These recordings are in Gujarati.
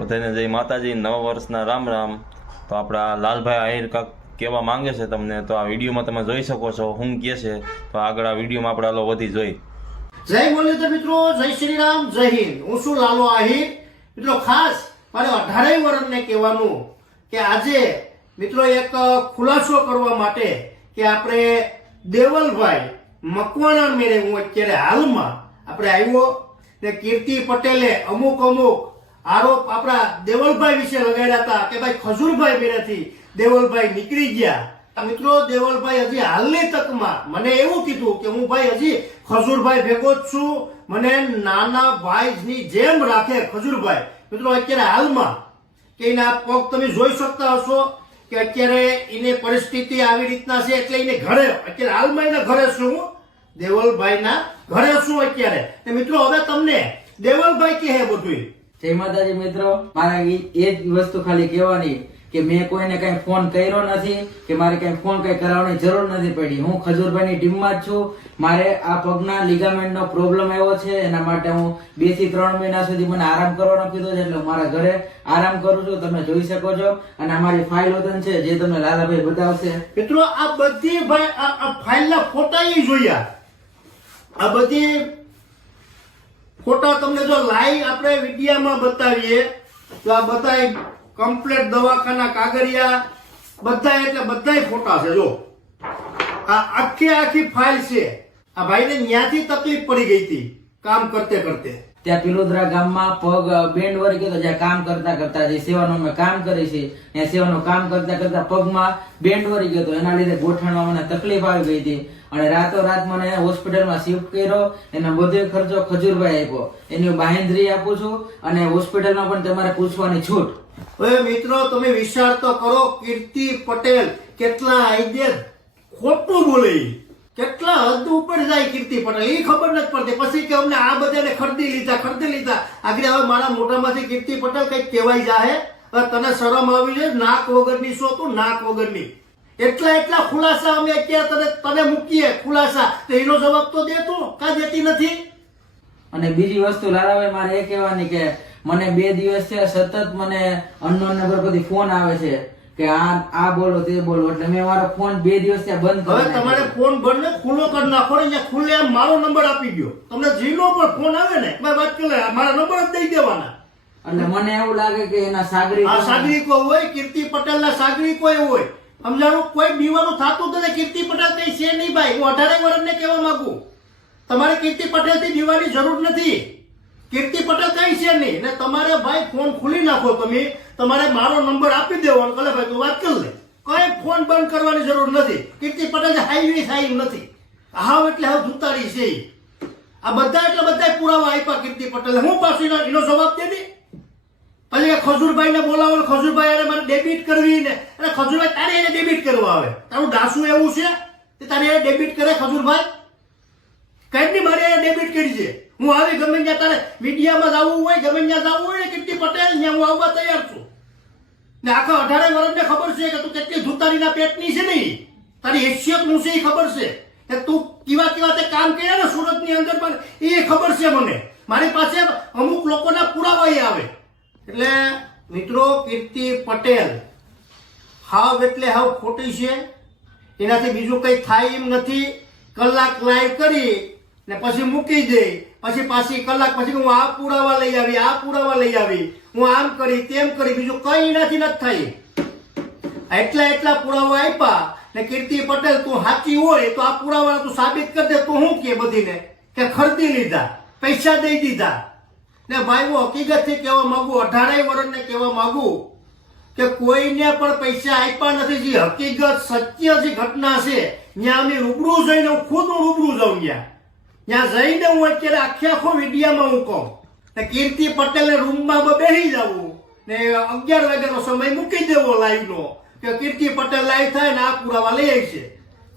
બધાને જય માતાજી, નવા વર્ષના રામ રામ। તો આપણા લાલભાઈ આહિર કાક કહેવા માંગે છે તમને, તો આ વિડીયોમાં તમે જોઈ શકો છો શું કહે છે। તો આગળ આ વિડીયોમાં આપણે હાલો વધી જોઈ। જય મુરલીધર મિત્રો, જય શ્રી રામ, જય હિન્દ। હું છું લાલો આહિર। મિત્રો ખાસ મારે 18 વર્ષને કહેવાનું કે આજે મિત્રો એક ખુલાસો કરવા માટે કે આપણે દેવલભાઈ મકવાણા મેરે હું અત્યારે હાલમાં આપણે આવ્યો ને કીર્તિ પટેલે અમુક આરોપ આપણા દેવલભાઈ વિશે લગાડ્યા હતા કે ભાઈ ખજૂરભાઈ મેરેથી દેવલભાઈ નીકળી ગયા। મિત્રો દેવલભાઈ હજી હાલની તકમાં મને એવું કીધું કે હું ભાઈ હજી ખજૂરભાઈ ભેગો જ છું, મને નાના ભાઈની જેમ રાખે ખજૂરભાઈ। મિત્રો અત્યારે હાલમાં કે એના પગ તમે જોઈ શકતા હશો કે અત્યારે એની પરિસ્થિતિ આવી રીતના છે, એટલે એને ઘરે અત્યારે હાલમાં એના ઘરે છું, દેવલભાઈના ઘરે છું અત્યારે। મિત્રો હવે તમને દેવલભાઈ કહે બધું। જય માતાજી મિત્રો, મારા એ જ વસ્તુ ખાલી કહેવાની કે મેં કોઈને કઈ ફોન કર્યો નથી કે મારે કઈ ફોન કઈ કરાવવાની જરૂર નથી પડી। હું ખજૂરભાઈની ટીમમાં જ છું। મારે આ પગના લિગામેન્ટનો પ્રોબ્લેમ આવ્યો છે, એના માટે હું 2 થી 3 મહિના સુધી મને આરામ કરવાનો કીધો છે, એટલે હું મારા ઘરે આરામ કરું છું, તમે જોઈ શકો છો। અને અમારી ફાઇલ વતન છે જે તમને લાલાભાઈ બતાવશે। મિત્રો આ બધી ભાઈ આ ફાઇલના ફોટા ઈ જોયા, આ બધી ફોટા તમને જો લાઈવ આપણે વિડીયોમાં બતાવીએ તો આ બધા કમ્પ્લીટ દવાખાના કાગળિયા બધા એટલે બધાય ફોટા છે। જો આ આખી ફાઇલ છે। આ ભાઈને ન્યાથી તકલીફ પડી ગઈ હતી કામ કરતે કરતે। ત્યાં પિલોદરા ગામમાં પગ બેન્ડ વળી ગયો હતો, જ્યાં કામ કરતા જે સેવાનું અમે કામ કરી છે ત્યાં સેવાનું કામ કરતા પગમાં બેન્ડ વળી ગયો હતો, એના લીધે ગોઠણમાં મને તકલીફ આવી ગઈ હતી અને રાતોરાત મને હોસ્પિટલમાં શિફ્ટ કર્યો। એનો બધો ખર્ચો ખજૂરભાઈ આપ્યો, એની બાહેંધરી આપું છું અને હોસ્પિટલમાં પણ તમારે પૂછવાની છૂટ। હવે મિત્રો તમે વિચાર તો કરો, કીર્તિ પટેલ કેટલા આઈડિય ખોટું બોલે, કેટલા હદ ઉપર જાય કીર્તિ પટેલ, એ ખબર નથી પડતી। પછી કે અમને આ બધાને ખરીદી લીધા। આગળ હવે મારા મોઢામાંથી કીર્તિ પટેલ કઈક કહેવાય જાહે, તને શરમ આવી છે? નાક વગરની છો તું, નાક વગરની। એટલા ખુલાસા અમે અત્યારે તને મૂકીએ ખુલાસા, તો એનો જવાબ તો દે તું, કા દેતી નથી? અને બીજી વસ્તુ લાલાભાઈ મારે એ કહેવાની કે મને 2 દિવસથી સતત મને અનનોન નંબર પરથી ફોન આવે છે કે આ બોલો તે બોલો, એટલે મેં મારો ફોન 2 દિવસથી બંધ કર્યો। હવે તમારે ફોન બંધ ખુલ્લો કરી નાખો ને, ખુલ્લે આમ મારો નંબર આપી ગયો, તમને જીનો પર ફોન આવે ને વાત કરે મારા નંબર જ દઈ દેવાના। એટલે મને એવું લાગે કે એના સાગરીકો હોય, કીર્તિ પટેલના સાગરીકો હોય, સમજાણું? કોઈ દીવાનું થતું તો કીર્તિ પટેલ કઈ છે નહીં ભાઈ। હું 18 વર્ષને કહેવા માંગુ, તમારે કીર્તિ પટેલ થી દીવાની જરૂર નથી, કીર્તિ પટેલ કઈ છે નહીં ને તમારે ભાઈ ફોન ખોલી નાખો, તમે તમારે મારો નંબર આપી દેવાનો, કલે ભાઈ તું વાત કર લે, કઈ ફોન બંધ કરવાની જરૂર નથી। કીર્તિ પટેલ હાઈવી સાઈન નથી, હાવ એટલે હાવ જુતારી છે। આ બધા એટલે બધા પુરાવા આપ્યા કીર્તિ પટેલ, હું પાછું એનો જવાબ દે દે। પછી ખજૂરભાઈ ને બોલાવો, ખજૂરભાઈ અરે મારે ડેબિટ કરવી ને, અને ખજૂરભાઈ તારે એને ડેબિટ કરવા આવે, તારું દાસુ એવું છે કે તારે એને ડેબિટ કરે ખજૂરભાઈ? કઈ ની મારે એને ડેબિટ કરી છે। હું આવી ગમે ત્યાં તારે મીડિયામાં જવું હોય, ગમે ત્યાં જવું હોય ને કીર્તિ પટેલ, ત્યાં હું આવવા તૈયાર છું ને। આખા 18 વર્ષને ખબર છે કે તું કેટલી ધુતારીના પેટની છે ને, તારી હેસિયત હું છે એ ખબર છે કે તું કેવા તે કામ કર્યા ને સુરતની અંદર પણ એ ખબર છે મને। મારી પાસે અમુક લોકોના પુરાવા આવે। એટલે મિત્રો કીર્તિ પટેલ હાવ એટલે હાવ ખોટી છે, એનાથી બીજું કઈ થાય એમ નથી। કલાક લાઈવ કરી ને પછી મૂકી દે, પછી પાછી કલાક પછી હું આ પુરાવા લઈ આવી, હું આમ કરી તેમ કરી, બીજું કઈ એનાથી નથી થાય। એટલા પુરાવા આપ્યા ને કીર્તિ પટેલ તું સાચી હોય તો આ પુરાવા તું સાબિત કરી દે, તો હું કે બધીને કે ખરીદી લીધા, પૈસા દઈ દીધા ને ભાઈ હું હકીકતથી કહેવા માંગુ, 18 વર્ષને કહેવા માંગુ કે કોઈને પણ પૈસા આપ્યા નથી। જે હકીકત સત્ય જે ઘટના છે ત્યાં અમે રૂબરૂ જઈને, હું ખુદ રૂબરૂ જાઉં, ત્યાં જઈને હું અત્યારે આખો વિડીયામાં હું કહું ને કીર્તિ પટેલને રૂમમાં બેસી જવું ને 11 વાગ્યાનો સમય મૂકી દેવો લાઈવનો કે કીર્તિ પટેલ લાઈવ થાય ને આ પુરાવા લઈ આવી છે।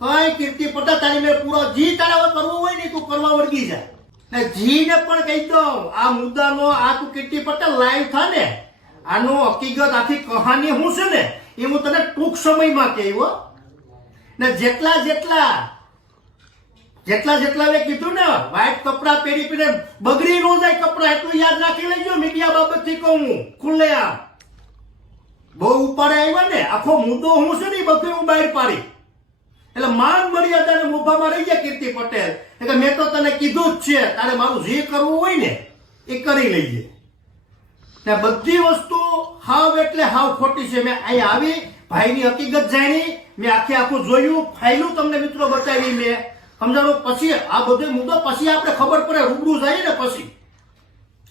કઈ કીર્તિ પટેલ તારી મેં પૂરા જી તારા કરવું હોય ને તું કરવા વળગી જાય ને, જીને પણ કહી દઉં આ મુદ્દાનો, આ તું કીર્તિ પટેલ લાઈવ થા ને, આનો હકીકત આખી કહાની શું છે ને એ હું તને ટૂંક સમયમાં કહેવો ને। જેટલા જેટલા જેટલા મેં કીધું ને વ્હાઈટ કપડા પહેરી પહેરી બગડી ન જાય કપડા એટલું યાદ રાખી લેજો મીડિયા બાબતથી કહું હું ખુલ્લેઆમ બહુ ઉપાડે આવ્યા ને આખો મુદ્દો હું છે ને બધું હું બહાર પાડી એટલે માન મર્યાદાને મોભામાં રહી ગયા કીર્તિ પટેલ એટલે મેં તો તને કીધું જ છે તારે મારું જે કરવું હોય ને એ કરી લઈએ ને બધી વસ્તુ હાવ એટલે હાવ ખોટી છે મેં અહીં આવી ભાઈની હકીકત જાણી મેં આખે આખું જોયું ફાઇલું તમને મિત્રો બતાવી મેં સમજાણું પછી આ બધો મુદ્દો પછી આપણે ખબર પડે રૂબરૂ જાય ને પછી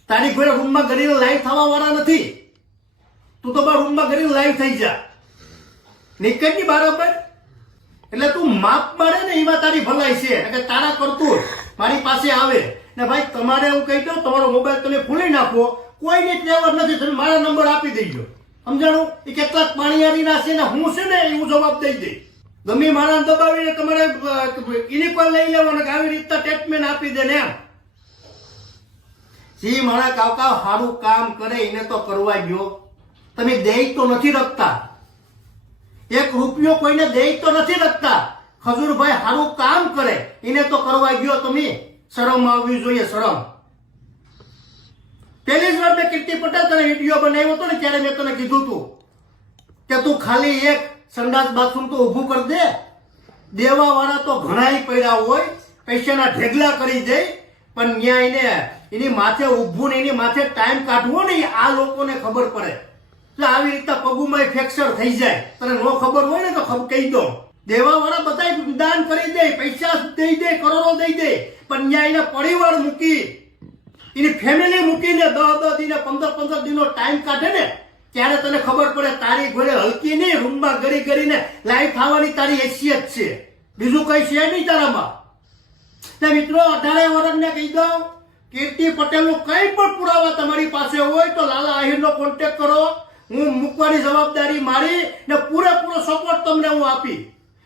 તારી ઘરે રૂમમાં ગરીને લાઈવ થવા વાળા નથી તું તો રૂમમાં ગરીને લાઈવ થઈ જા નીકળ ની બરાબર એટલે તું માપ મારે ને એમાં તારી ભલાઈ છે કે તારા કરતું મારી પાસે આવે ને ભાઈ તમારે હું કહી દઉં તમારો મોબાઈલ તમે ખોલી નાખો કોઈને ટેવર નથી તમે મારા નંબર આપી દેજો સમજાણું એ કેટલાક પાણીયારીના છે ને હું છે ને એવું જવાબ દઈ દઈ ગમે મારા દબાવીને તમારે એની પર લઈ લેવાનું કે આવી રીતના સ્ટેટમેન્ટ આપી દે ને એમ જે મારા કાકા સારું કામ કરે એને તો કરવા ગયો તમે દેય તો નથી રખતા એક રૂપિયો કોઈને દેય તો નથી રખતા ખજૂરભાઈ સારું કામ કરે એને તો કરવા ગયો તમે શરમ આવવી જોઈએ શરમ પહેલી જ વાર મેં કીર્તિ પટેલ તને વિડીયો બનાવ્યો હતો ને ત્યારે મેં તને કીધું હતું કે તું ખાલી એક સંડાસ બાથરૂમ તો ઊભું કરી દે દેવા વાળા તો ઘણાય પડ્યા હોય પૈસાના ઢેગલા કરી દે પણ ન્યાય ને એની માથે ઊભું ને એની માથે ટાઈમ કાઢવો ને આ લોકોને ખબર પડે એટલે આવી રીતના પગુમાં ફ્રેક્ચર થઈ જાય તને નો ખબર હોય ને તો કહી દો દેવા વાળા બધા દાન કરી દે પૈસા દઈ દે કરોડો દઈ દે પણ ન્યાય એને પરિવાર મૂકી એની ફેમિલી મૂકીને 10 દિને 15 દિનનો ટાઈમ કાઢે ને ત્યારે તને ખબર પડે તારી ઘરે હલકી નહીં રૂમમાં ગરી ગરીને લાઈવ થવાની તારી હેસિયત છે બીજું કઈ છે નહીં તારામાં મિત્રો 18 વર્ષને કહી દઉં કીર્તિ પટેલનો કઈ પણ પુરાવા તમારી પાસે હોય તો લાલા આહિરનો કોન્ટેક્ટ કરો હું મૂકવાની જવાબદારી મારી ને પૂરેપૂરો સપોર્ટ તમને હું આપી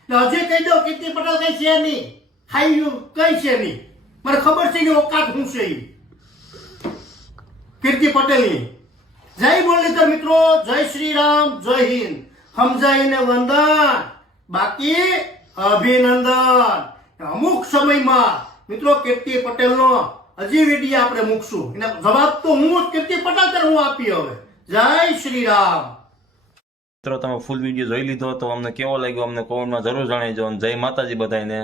ને હજી કહી દઉં કીર્તિ પટેલ કઈ છે નહીં હાઈ કઈ છે નહીં મને ખબર છે કે ઓકાત હું છે કીર્તિ પટેલની જય મુરલીધર મિત્રો જય શ્રી રામ જય હિન્દ સમજાઈને વંદન બાકી અભિનંદન અમુક સમયમાં મિત્રો કીર્તિ પટેલનો હજી વિડીયો આપણે મૂકશું એના જવાબ તો હું જ કીર્તિ પટેલ તને હું આપી હવે જય શ્રી રામ મિત્રો તમે ફૂલ વિડીયો જોઈ લીધો તો અમને કેવો લાગ્યો અમને કોમેન્ટમાં જરૂર જણાવજો અને જય માતાજી બધાને.